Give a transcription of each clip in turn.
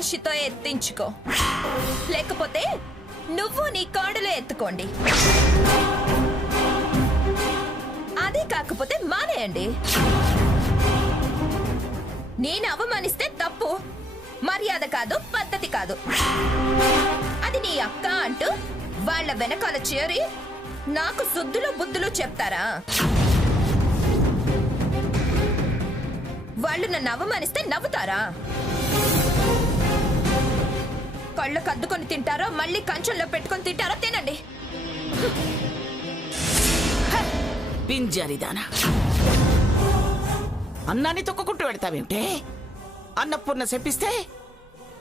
మనిషితో ఎత్తించుకో, లేకపోతే నువ్వు నీ కాడులో ఎత్తుకోండి. అదే కాకపోతే మానేయండి. నేను అవమానిస్తే తప్పు, మర్యాద కాదు, పద్ధతి కాదు. అది నీ అక్క అంటూ వాళ్ళ వెనకాల చేరి నాకు శుద్ధులు బుద్ధులు చెప్తారా? వాళ్ళు నన్ను అవమానిస్తే నవ్వుతారా? కళ్ళు కద్దుకొని తింటారో మళ్ళీ కంచంలో పెట్టుకొని తింటారో తినండి. పింజారిదానా, అన్నాన్ని తొక్కుకుంటూ పెడతావేమిటే? అన్నపూర్ణ చెప్పిస్తే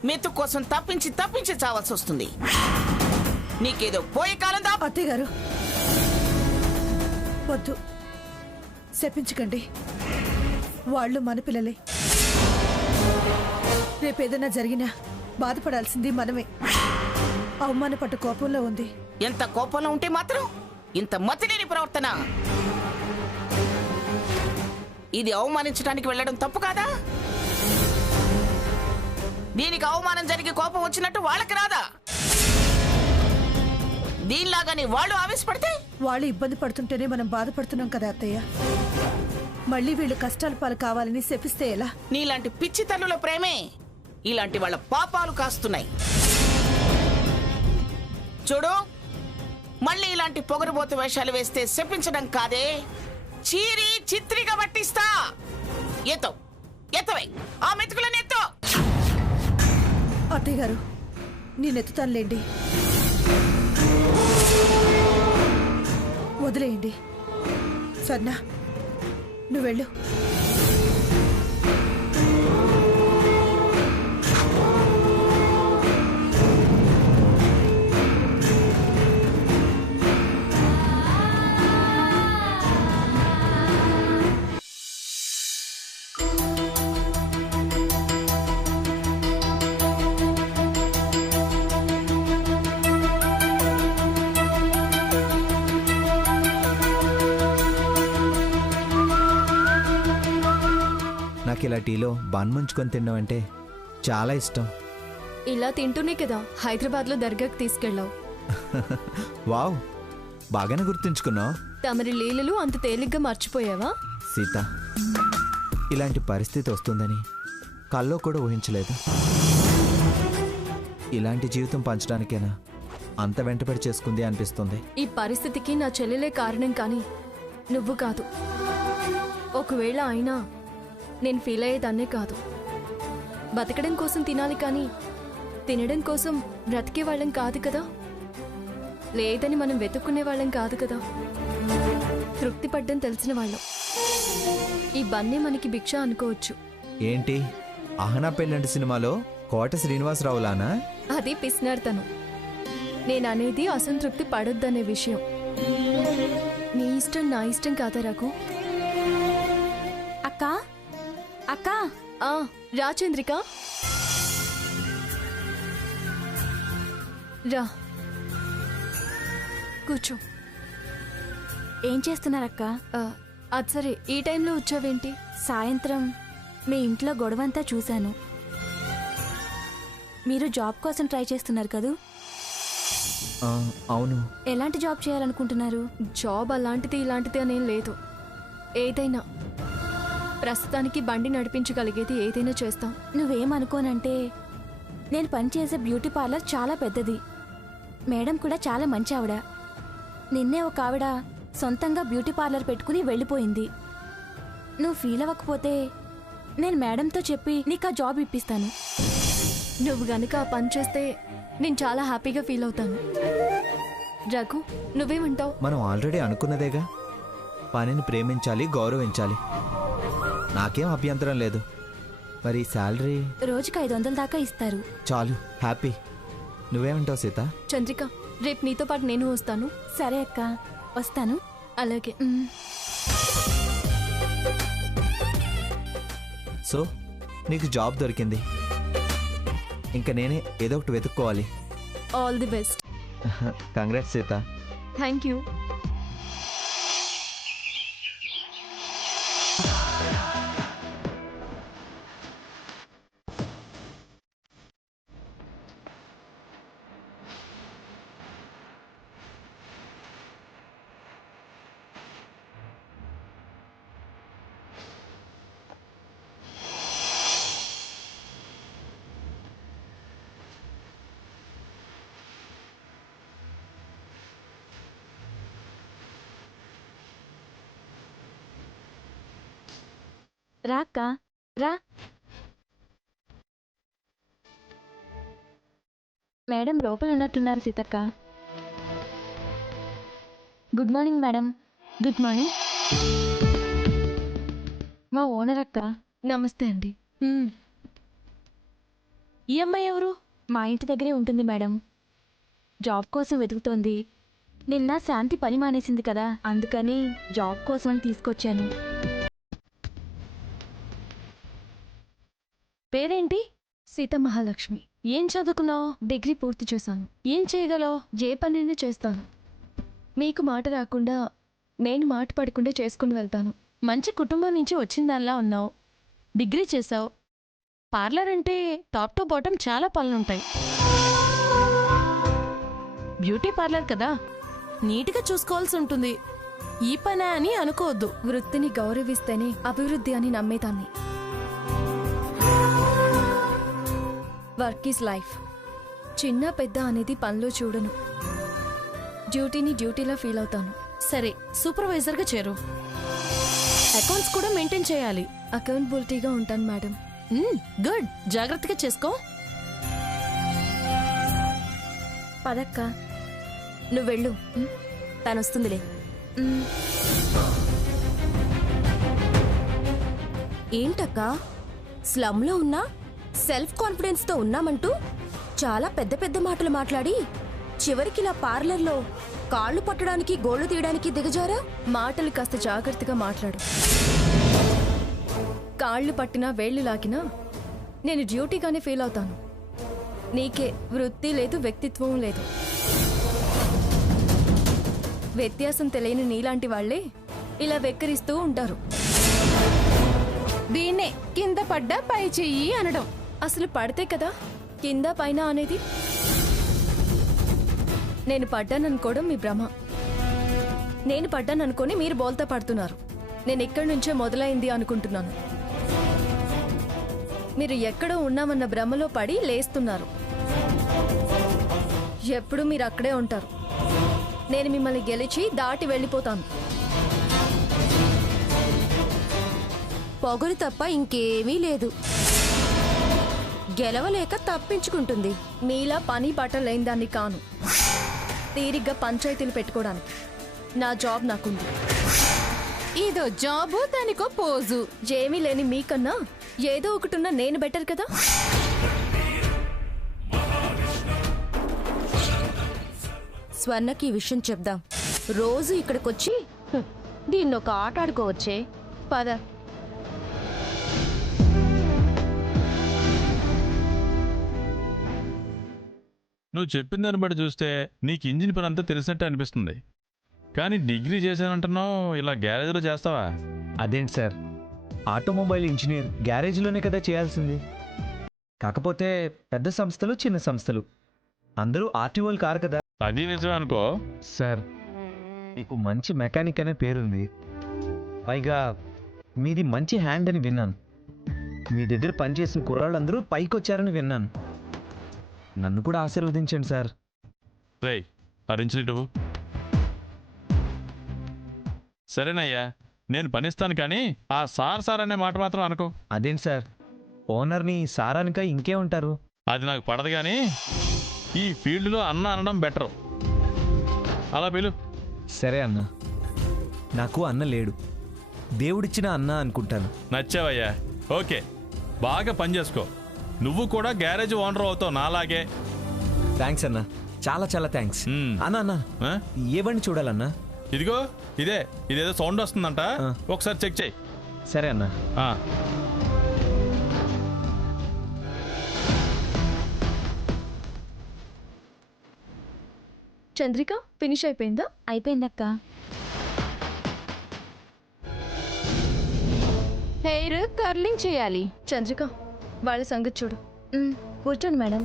మెతు కోసం తప్పించి తప్పించి చావాల్సి వస్తుంది. నీకేదో పోయే కాలం దా. అత్తయ్య గారు వద్దు, శపించకండి. వాళ్ళు మన పిల్లలే. రేపేదైనా జరిగినా బాధపడాల్సింది మనమే. అవమానపట్టు కోపంలో ఉంది. ఎంత కోపంలో ఉంటే మాత్రం ఇంత మతిలేని ప్రవర్తన. ఇది అవమానించడానికి వెళ్ళడం తప్పు కాదా? దీనికి అవమానం జరిగి కోపం వచ్చినట్టు వాళ్ళకి రాదా? దీనిలాగానే వాళ్ళు ఆవేశపడితే వాళ్ళు ఇబ్బంది పడుతుంటేనే మనం బాధపడుతున్నాం కదా అత్తయ్య. మళ్ళీ వీళ్ళు కష్టాల పాలు కావాలని శపిస్తే ఎలా? నీలాంటి పిచ్చి తల్లుల ప్రేమే ఇలాంటి వాళ్ళ పాపాలు కాస్తున్నాయి. చూడు, మళ్ళీ ఇలాంటి పొగరుబోతు వేషాలు వేస్తే శపించడం కాదే, చీరి చిత్రిగా పట్టిస్తా. ఎత్తవే ఆ మెతుకులను ఎత్తో. అత్తయ్య గారు నేనెత్తుతానులేండి, వదిలేయండి. సన్నా నువ్వు వెళ్ళు. నాకు ఇలా టీలో బన్ ముంచుకొని తినడం అంటే చాలా ఇష్టం. ఇలా తింటూనే కదా హైదరాబాద్లో దర్గాకి తీసుకెళ్ళావు. వావ్, బాగానే గుర్తుంచుకున్నావు. తమరి లీలలు అంత తేలిగ్గా మర్చిపోయావా? సీత, ఇలాంటి పరిస్థితి వస్తుందని కల్లో కూడా ఊహించలేదు. ఇలాంటి జీవితం పంచడానికేనా అంత వెంటపడి చేసుకుంది అనిపిస్తుంది. ఈ పరిస్థితికి నా చెల్లెలే కారణం, కానీ నువ్వు కాదు. ఒకవేళ అయినా నేను ఫీల్ అయ్యేదాన్నే కాదు. బతకడం కోసం తినాలి, కానీ తినడం కోసం బ్రతికే వాళ్ళం కాదు కదా. లేదని మనం వెతుక్కునే వాళ్ళం కాదు కదా. తృప్తి పడ్డం తెలిసిన వాళ్ళం. ఈ బన్నే మనకి భిక్ష అనుకోవచ్చు. ఏంటి, అహనా పెళ్ళంటి సినిమాలో కోట శ్రీనివాసరావులానా? అది పిసినార్తనం. నేననేది అసంతృప్తి పడొద్దనే విషయం. నీ ఇష్టం నా ఇష్టం కాదా రఘు? అక్కా అక్కా, రా చంద్రిక, రా కూర్చో. ఏం చేస్తున్నారక్క? అది సరే, ఈ టైంలో వచ్చావేంటి? సాయంత్రం మీ ఇంట్లో గొడవంతా చూశాను. మీరు జాబ్ కోసం ట్రై చేస్తున్నారు కదూ? అవును. ఎలాంటి జాబ్ చేయాలనుకుంటున్నారు? జాబ్ అలాంటిది ఇలాంటిది అనేం లేదు. ఏదైనా, ప్రస్తుతానికి బండి నడిపించగలిగేది ఏదైనా చేస్తాం. నువ్వేమనుకోనంటే, నేను పనిచేసే బ్యూటీ పార్లర్ చాలా పెద్దది. మేడం కూడా చాలా మంచి ఆవిడ. నిన్నే ఒక ఆవిడ సొంతంగా బ్యూటీ పార్లర్ పెట్టుకుని వెళ్ళిపోయింది. నువ్వు ఫీల్ అవ్వకపోతే నేను మేడంతో చెప్పి నీకు ఆ జాబ్ ఇప్పిస్తాను. నువ్వు గనుక ఆ పని చేస్తే నేను చాలా హ్యాపీగా ఫీల్ అవుతాను. రఘు, నువ్వేమంటావు? మనం ఆల్రెడీ అనుకున్నదేగా, పనిని ప్రేమించాలి, గౌరవించాలి. నాకేం అభ్యంతరం లేదు. మరి శాలరీ రోజుకి 500 దాకా ఇస్తారు. చాలు, హ్యాపీ. నువ్వేమంటావు సీత? చంద్రిక, రేపు నీతో పాటు నేను వస్తాను. సరే అక్క, వస్తాను. అలాగే. సో నీకు జాబ్ దొరికింది, ఇంకా నేనే ఏదో ఒకటి వెతుక్కోవాలి. All the best. Congrats Sita. Thank you. రా అక్క రా. మేడం లోపల ఉన్నట్టున్నారు Seethakka. Good morning madam. Good morning. మా ఓనర్ అక్క. నమస్తే అండి. ఈ అమ్మాయి ఎవరు? మా ఇంటి దగ్గరే ఉంటుంది మేడం. జాబ్ కోసం వెతుకుతోంది. నిన్న శాంతి పని మానేసింది కదా, అందుకని జాబ్ కోసం అని తీసుకొచ్చాను. పేరేంటి? సీత మహాలక్ష్మి. ఏం చదువుకున్నావు? డిగ్రీ పూర్తి చేశాను. ఏం చేయగలవు? ఏ పనిని చేస్తాను. మీకు మాట రాకుండా నేను మాట పడకుండా చేసుకుని వెళ్తాను. మంచి కుటుంబం నుంచి వచ్చిందానిలా ఉన్నావు. డిగ్రీ చేసావు. పార్లర్ అంటే టాప్ టు బాటమ్ చాలా పనులుంటాయి. బ్యూటీ పార్లర్ కదా, నీట్గా చూసుకోవాల్సి ఉంటుంది. ఈ పని అని అనుకోవద్దు. వృత్తిని గౌరవిస్తేనే అభివృద్ధి అని నమ్మేదాన్ని. Work is life. చిన్న పెద్ద అనేది పనిలో చూడను. డ్యూటీని డ్యూటీలా ఫీల్ అవుతాను. సరే, సూపర్వైజర్గా చేరు. అకౌంట్స్ కూడా మెయింటైన్ చేయాలి. అకౌంటబిలిటీగా ఉంటాను మేడం. గుడ్. జాగ్రత్తగా చేసుకో. పదక్క, నువ్వు వెళ్ళు. తను వస్తుందిలే. ఏంటక్కా, స్లమ్లో ఉన్నా సెల్ఫ్ కాన్ఫిడెన్స్తో ఉన్నామంటూ చాలా పెద్ద పెద్ద మాటలు మాట్లాడి చివరికి నా పార్లర్లో కాళ్ళు పట్టడానికి గోళ్లు తీయడానికి దిగజారా? మాటలు కాస్త జాగ్రత్తగా మాట్లాడు. కాళ్ళు పట్టినా వేళ్లు లాగినా నేను డ్యూటీగానే ఫీల్ అవుతాను. నీకే వృత్తి లేదు, వ్యక్తిత్వం లేదు. వ్యత్యాసం తెలియని నీలాంటి వాళ్లే ఇలా వెక్కిరిస్తూ ఉంటారు. దీన్నే కింద పడ్డా పై చెయ్యి అనడం. అసలు పడితే కదా కింద పైన అనేది. నేను పడ్డాననుకోవడం మీ భ్రమ. నేను పడ్డాననుకొని మీరు బోల్తా పడుతున్నారు. నేను ఎక్కడి నుంచో మొదలైంది అనుకుంటున్నాను. మీరు ఎక్కడో ఉన్నామన్న భ్రమలో పడి లేస్తున్నారు. ఎప్పుడు మీరు అక్కడే ఉంటారు. నేను మిమ్మల్ని గెలిచి దాటి వెళ్ళిపోతాను. పొగరు తప్ప ఇంకేమీ లేదు. గెలవలేక తప్పించుకుంటుంది. మీలా పని పాట లేని దాన్ని కాను. తీరిగ్గా పంచాయతీలు పెట్టుకోవడానికి నా జాబ్ నాకుంది. ఇదో జాబు, దానికో పోజు. ఏమీ లేని మీకన్నా ఏదో ఒకటున్నా నేను బెటర్ కదా. స్వర్ణకి ఈ విషయం చెప్దాం. రోజు ఇక్కడికొచ్చి దీన్ని ఒక ఆట ఆడుకోవచ్చే. పద. నువ్వు చెప్పిన దాన్ని బట్టి చూస్తే నీకు ఇంజిన్ పని అంతా తెలిసినట్టే అనిపిస్తుంది. కానీ డిగ్రీ చేశానంటున్నావు, ఇలా గ్యారేజ్లో చేస్తావా? అదేంటి సార్, ఆటోమొబైల్ ఇంజనీర్ గ్యారేజ్లోనే కదా చేయాల్సింది. కాకపోతే పెద్ద సంస్థలు చిన్న సంస్థలు అందరూ ఆర్టీఓలు కారు కదా. అది నిజమే అనుకో. సార్, మీకు మంచి మెకానిక్ అనే పేరుంది. పైగా మీది మంచి హ్యాండ్ అని విన్నాను. మీ దగ్గర పనిచేసిన కుర్రాళ్ళందరూ పైకి వచ్చారని విన్నాను. నన్ను కూడా ఆశీర్వదించండి సార్. రేయ్, అరించినట్టు సరేనయ్యా, నేను పనిస్తాను. కానీ ఆ సార్ అనే మాట మాత్రం అనుకో. అదేంటి సార్, ఓనర్ని సారానిక ఇంకే ఉంటారు. అది నాకు పడదు. కానీ ఈ ఫీల్డ్లో అన్న అనడం బెటరు. అలా పిలు. సరే అన్న. నాకు అన్న లేడు, దేవుడిచ్చిన అన్న అనుకుంటాను. నచ్చావయ్యా. ఓకే, బాగా పని చేసుకో. నువ్వు కూడా గ్యారేజ్ ఓనర్ అవుతావు నాలాగే. థ్యాంక్స్ అన్న, చాలా చాలా థ్యాంక్స్. అన్న అన్న ఆ? ఏ బండి చూడాలన్నా? ఇదిగో ఇదేదో సౌండ్ వస్తుందంట, ఒకసారి చెక్ చేయి. సరే అన్న. చంద్రిక ఫినిష్ అయిపోయిందా? అయిపోయిందక్క. హెయిర్ కర్లింగ్ చేయాలి. చంద్రిక, వాళ్ళ సంగతి చూడు. కూర్చోండి మేడం.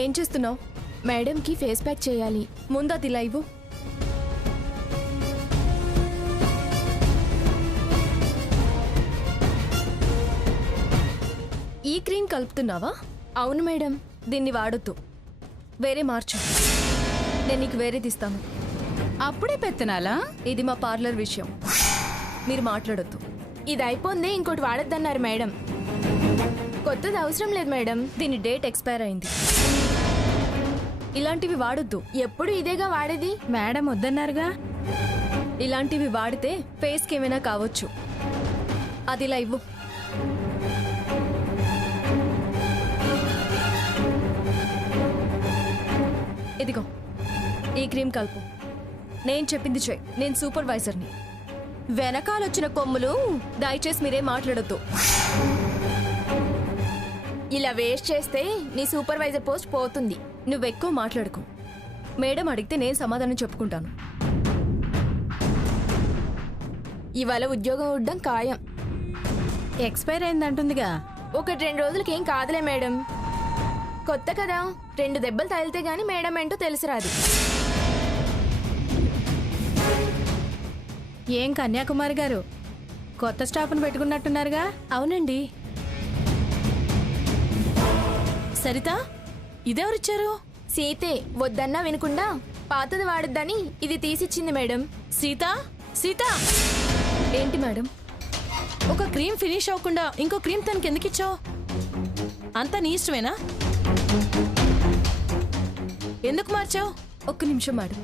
ఏం చేస్తున్నావు? మేడంకి ఫేస్ ప్యాక్ చేయాలి. ముందా దిలా ఇవ్వు. ఈ క్రీమ్ కలుపుతున్నావా? అవును మేడం. దీన్ని వాడొద్దు, వేరే మార్చు. నేను నీకు వేరేది ఇస్తాను. అప్పుడే పెత్తనాలా? ఇది మా పార్లర్ విషయం, మీరు మాట్లాడొద్దు. ఇది అయిపోయింది, ఇంకోటి వాడొద్దన్నారు మేడం. కొత్తది అవసరం లేదు మేడం. దీని డేట్ ఎక్స్పైర్ అయింది. ఇలాంటివి వాడొద్దు. ఎప్పుడు ఇదేగా వాడేది. మేడం వద్దన్నారుగా. ఇలాంటివి వాడితే ఫేస్కి ఏమైనా కావచ్చు. అది ఇలా ఇవ్వు. ఇదిగో ఈ క్రీమ్ కలుపు. నేను చెప్పింది చెయ్. నేను సూపర్వైజర్ని. వెనకాలొచ్చిన కొమ్ములు దయచేసి మీరేం మాట్లాడొద్దు. ఇలా వేస్ట్ చేస్తే నీ సూపర్వైజర్ పోస్ట్ పోతుంది. నువ్వెక్కువ మాట్లాడుకో. మేడం అడిగితే నేను సమాధానం చెప్పుకుంటాను. ఇవాళ ఉద్యోగం ఉండడం ఖాయం. ఎక్స్పైర్ అయిందంటుందిగా. 1-2 రోజులకి ఏం కాదులే మేడం. కొత్త కదా, 2 దెబ్బలు తగిలితే గానీ మేడం ఏంటో తెలిసిరాదు. ఏం కన్యాకుమారి గారు, కొత్త స్టాఫ్ను పెట్టుకున్నట్టున్నారుగా? అవునండి. సరిత, ఇదెవరిచ్చారు? సీతే వద్దన్నా వినకుండా పాతది వాడొద్దని ఇది తీసిచ్చింది మేడం. సీత, సీత, ఏంటి మేడం? ఒక క్రీమ్ ఫినిష్ అవ్వకుండా ఇంకో క్రీమ్ తనకి ఎందుకు ఇచ్చావు? అంతా నీ ఇష్టమేనా? ఎందుకు మార్చావు? ఒక్క నిమిషం మేడం.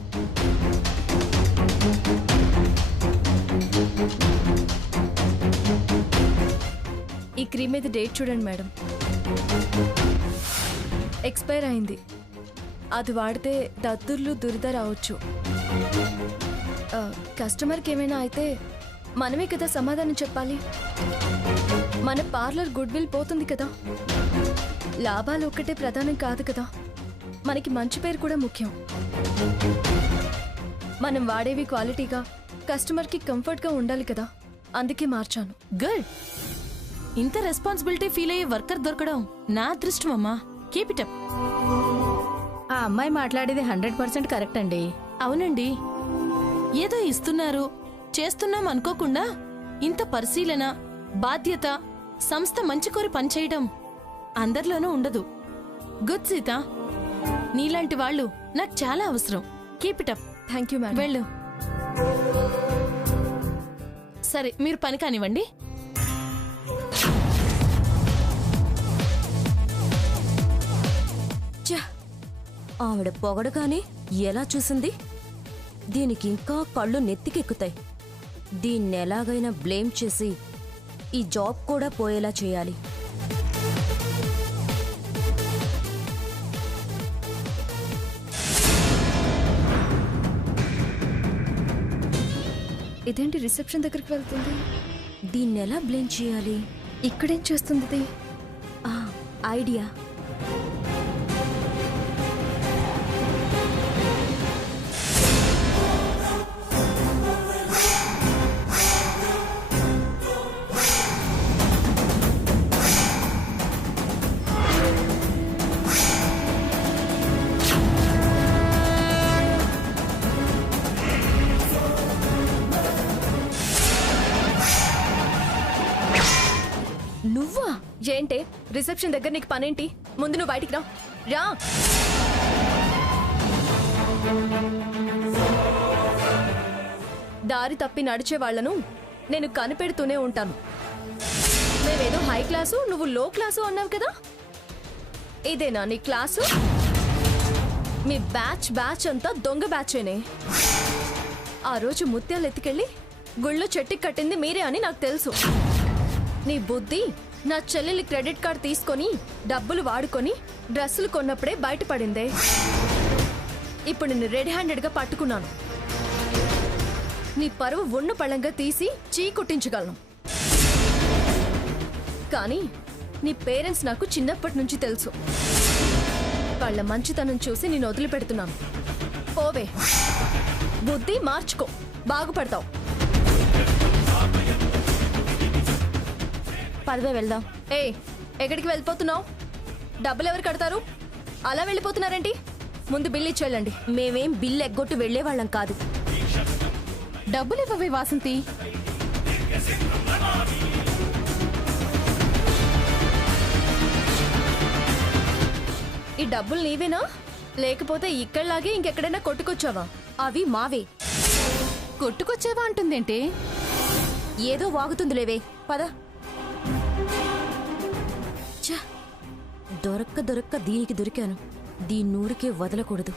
ఈ క్రీమ్ మీద డేట్ చూడండి మేడం. ఎక్స్పైర్ అయింది. అది వాడితే దద్దుర్లు దురద రావచ్చు. కస్టమర్కి ఏమైనా అయితే మనమే కదా సమాధానం చెప్పాలి. మన పార్లర్ గుడ్ విల్ పోతుంది కదా. లాభాలు ఒక్కటే ప్రధానం కాదు కదా, మనకి మంచి పేరు కూడా ముఖ్యం. మనం వాడేవి క్వాలిటీగా, కస్టమర్కి కంఫర్ట్గా ఉండాలి కదా, అందుకే మార్చాను. గుడ్. ఇంత రెస్పాన్సిబిలిటీ ఫీల్ అయ్యే వర్కర్ దొరకడం నా అదృష్టం అమ్మా. Keep it up. ఆ అమ్మాయి మాట్లాడేది 100% కరెక్ట్ అండి. అవునండి, ఏదో ఇస్తున్నారు చేస్తున్నాం అనుకోకుండా ఇంత పరిశీలన, బాధ్యత, సంస్థ మంచి కోరి పనిచేయడం అందరిలోనూ ఉండదు. గుడ్ సీత, నీలాంటి వాళ్ళు నాకు చాలా అవసరం. Keep it up. Thank you madam. వెళ్ళు. సరే, మీరు పని కానివ్వండి. ఆవిడ పొగడగానే ఎలా చూసింది. దీనికి ఇంకా కళ్ళు నెత్తికెక్కుతాయి. దీన్ని ఎలాగైనా బ్లేమ్ చేసి ఈ జాబ్ కూడా పోయేలా చేయాలి. ఇదేంటి రిసెప్షన్ దగ్గరికి వెళ్తుంది? దీన్ని ఎలా బ్లేమ్ చేయాలి? ఇక్కడేం చేస్తుంది ఇది? ఐడియా. నువ్వా? ఏంటే రిసెప్షన్ దగ్గర నీకు పనేంటి? ముందు నువ్వు బయటికి రా. రా. దారి తప్పి నడిచే వాళ్లను నేను కనిపెడుతూనే ఉంటాను. మేమేదో హై క్లాసు, నువ్వు లో క్లాసు అన్నావు కదా. ఇదేనా నీ క్లాసు? మీ బ్యాచ్ అంతా దొంగ బ్యాచేనే. ఆ రోజు ముత్యాలు ఎత్తుకెళ్ళి గుళ్ళో చెట్టుకి కట్టింది మీరే అని నాకు తెలుసు. నీ బుద్ధి నా చెల్లెలి క్రెడిట్ కార్డ్ తీసుకొని డబ్బులు వాడుకొని డ్రెస్సులు కొన్నప్పుడే బయటపడిందే. ఇప్పుడు నిన్ను రెడ్ హ్యాండెడ్గా పట్టుకున్నాను. నీ పరువు ఉన్న పళ్ళంగా తీసి చీకుట్టించగలను. కానీ నీ పేరెంట్స్ నాకు చిన్నప్పటి నుంచి తెలుసు. వాళ్ళ మంచితనం చూసి నేను వదిలిపెడుతున్నాను. పోవే, బుద్ధి మార్చుకో, బాగుపడతావు. పదవే వెళ్దాం. ఎక్కడికి వెళ్ళిపోతున్నావు? డబ్బులు ఎవరు కడతారు? అలా వెళ్ళిపోతున్నారేంటి? ముందు బిల్లు ఇచ్చేళ్ళండి. మేమేం బిల్లు ఎగ్గొట్టు వెళ్లేవాళ్ళం కాదు. డబ్బులు ఇవ్వవే వాసంతి. డబ్బులు నీవేనా లేకపోతే ఇక్కడలాగే ఇంకెక్కడైనా కొట్టుకొచ్చావా? అవి మావే. కొట్టుకొచ్చేవా అంటుందేంటి? ఏదో వాగుతుందిలేవే, పద. ఛ, దొరక్క దీనికి దొరికాను. దీన్నూరికే వదలకూడదు.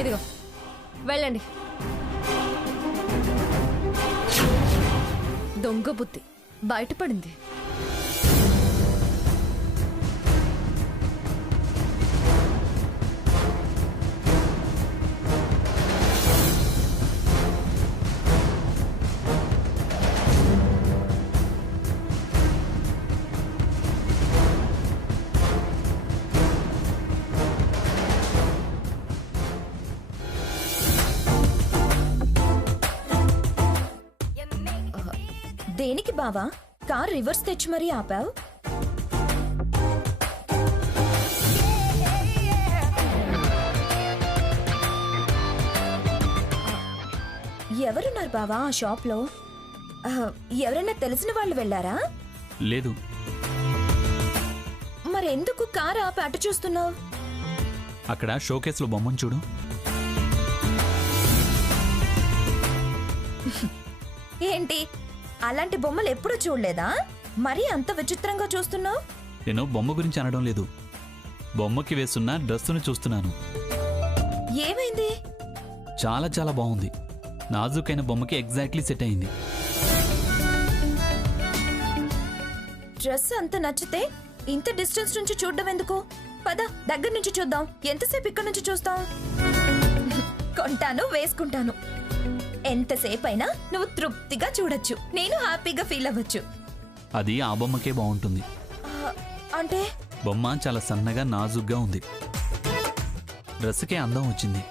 ఇదిగో వెళ్ళండి. దొంగ బుద్ధి బయటపడింది. దేనికి బావా కార్ రివర్స్ తెచ్చి మరీ ఆపావు? ఎవరున్నారు బావా ఆ షాప్ లో? ఎవరైనా తెలిసిన వాళ్ళు వెళ్ళారా? లేదు. మరెందుకు కార్ ఆపి అటు చూస్తున్నావు? అక్కడ షోకేస్లో బొమ్మను చూడు. ఏంటి అలాంటి బొమ్మలు ఎప్పుడూ చూడలేదా? మరీ అంత విచిత్రంగా చూస్తున్నావు. నేను బొమ్మ గురించి అనడం లేదు, బొమ్మకి వేస్తున్న డ్రెస్సును చూస్తున్నాను. ఏమైంది? చాలా చాలా బాగుంది. నాజుకైన బొమ్మకి ఎగ్జాక్ట్లీ సెట్ అయింది. డ్రెస్ అంత నచ్చితే ఇంత డిస్టెన్స్ నుంచి చూడడం ఎందుకు? పద దగ్గర నుంచి చూద్దాం. ఎంతసేపు ఇక్కడ నుంచి చూస్తాం? కొంటాను, వేసుకుంటాను. ఎంతసేపు అయినా నువ్వు తృప్తిగా చూడొచ్చు, నేను హ్యాపీగా ఫీల్ అవ్వచ్చు. అది ఆ బొమ్మకే బాగుంటుంది. అంటే బొమ్మ చాలా సన్నగా నాజుగ్గా ఉంది. డ్రెస్సుకే అందం వచ్చింది.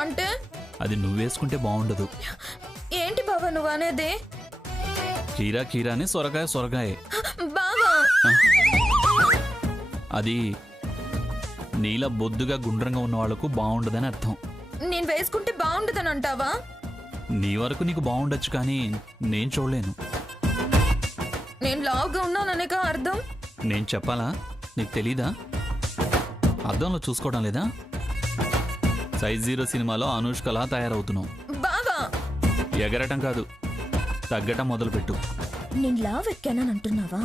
అంటే అది నువ్వు వేసుకుంటే బాగుండదు. ఏంటి బావా నువ్వు అనేది? కీరా కీరాని సొరకాయ సొరకాయే. బావా అది నీల బొద్దుగా గుండ్రంగా ఉన్న వాళ్లకు బాగుండదని అర్థం. నేను వేసుకుంటే బాగుండదని అంటావా? నీ వరకు నీకు బాగుండొచ్చు, కానీ నేను చూడలేను. నేను లావుగా ఉన్నాననేగా అర్థం. నేను చెప్పాలా? నీకు తెలీదా? అద్దంలో చూసుకోవడం లేదా? సైజ్ 0 సినిమాలో అనుష్కలా తయారవుతున్నావు. బావా ఎగరటం కాదు, తగ్గటం మొదలుపెట్టు. నేను లావ్ ఎక్కానని అంటున్నావా?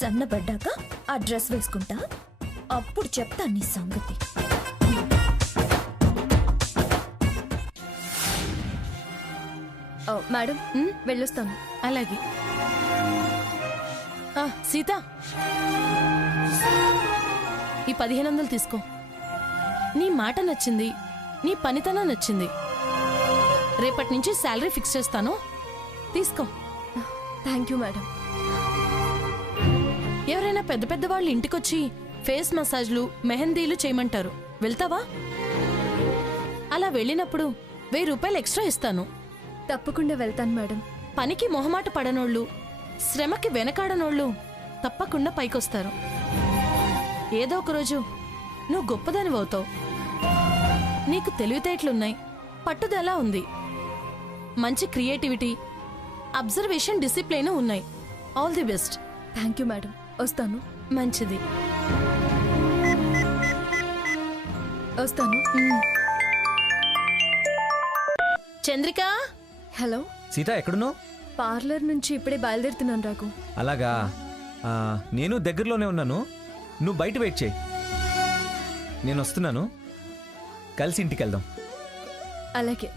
సన్నబడ్డాక ఆ డ్రెస్ వేసుకుంటా, అప్పుడు చెప్తా నీ సంగతి. మేడం వెళ్ళొస్తాను. అలాగే. సీత, ఈ 1500 తీసుకో. నీ మాట నచ్చింది, నీ పనితనం నచ్చింది. రేపటి నుంచి శాలరీ ఫిక్స్ చేస్తాను, తీసుకో. Thank you madam. ఎవరైనా పెద్ద పెద్ద వాళ్ళు ఇంటికొచ్చి ఫేస్ మసాజ్లు, మెహందీలు చేయమంటారు, వెళ్తావా? అలా వెళ్ళినప్పుడు 1000 రూపాయలు ఎక్స్ట్రా ఇస్తాను. తప్పకుండా వెళ్తాను మేడం. పనికి మొహమాట పడనోళ్ళు, శ్రమకి వెనకాడనోళ్ళు తప్పకుండా పైకొస్తారు. ఏదో ఒక రోజు నువ్వు గొప్పదానివవుతావు. నీకు తెలివితేటలున్నాయి, పట్టుదల ఉంది, మంచి క్రియేటివిటీ, అబ్జర్వేషన్, డిసిప్లిన్ ఉన్నాయి. All the best. Thank you madam. వస్తాను. మంచిది. వస్తాను. చంద్రిక. హలో సీత, ఎక్కడున్నావు? పార్లర్ నుంచి ఇప్పుడే బయలుదేరుతున్నాను రాకు. అలాగా, నేను దగ్గరలోనే ఉన్నాను. నువ్వు బయట వెయిట్ చేయి, నేను వస్తున్నాను. కలిసి ఇంటికి వెళ్దాం. అలాగే.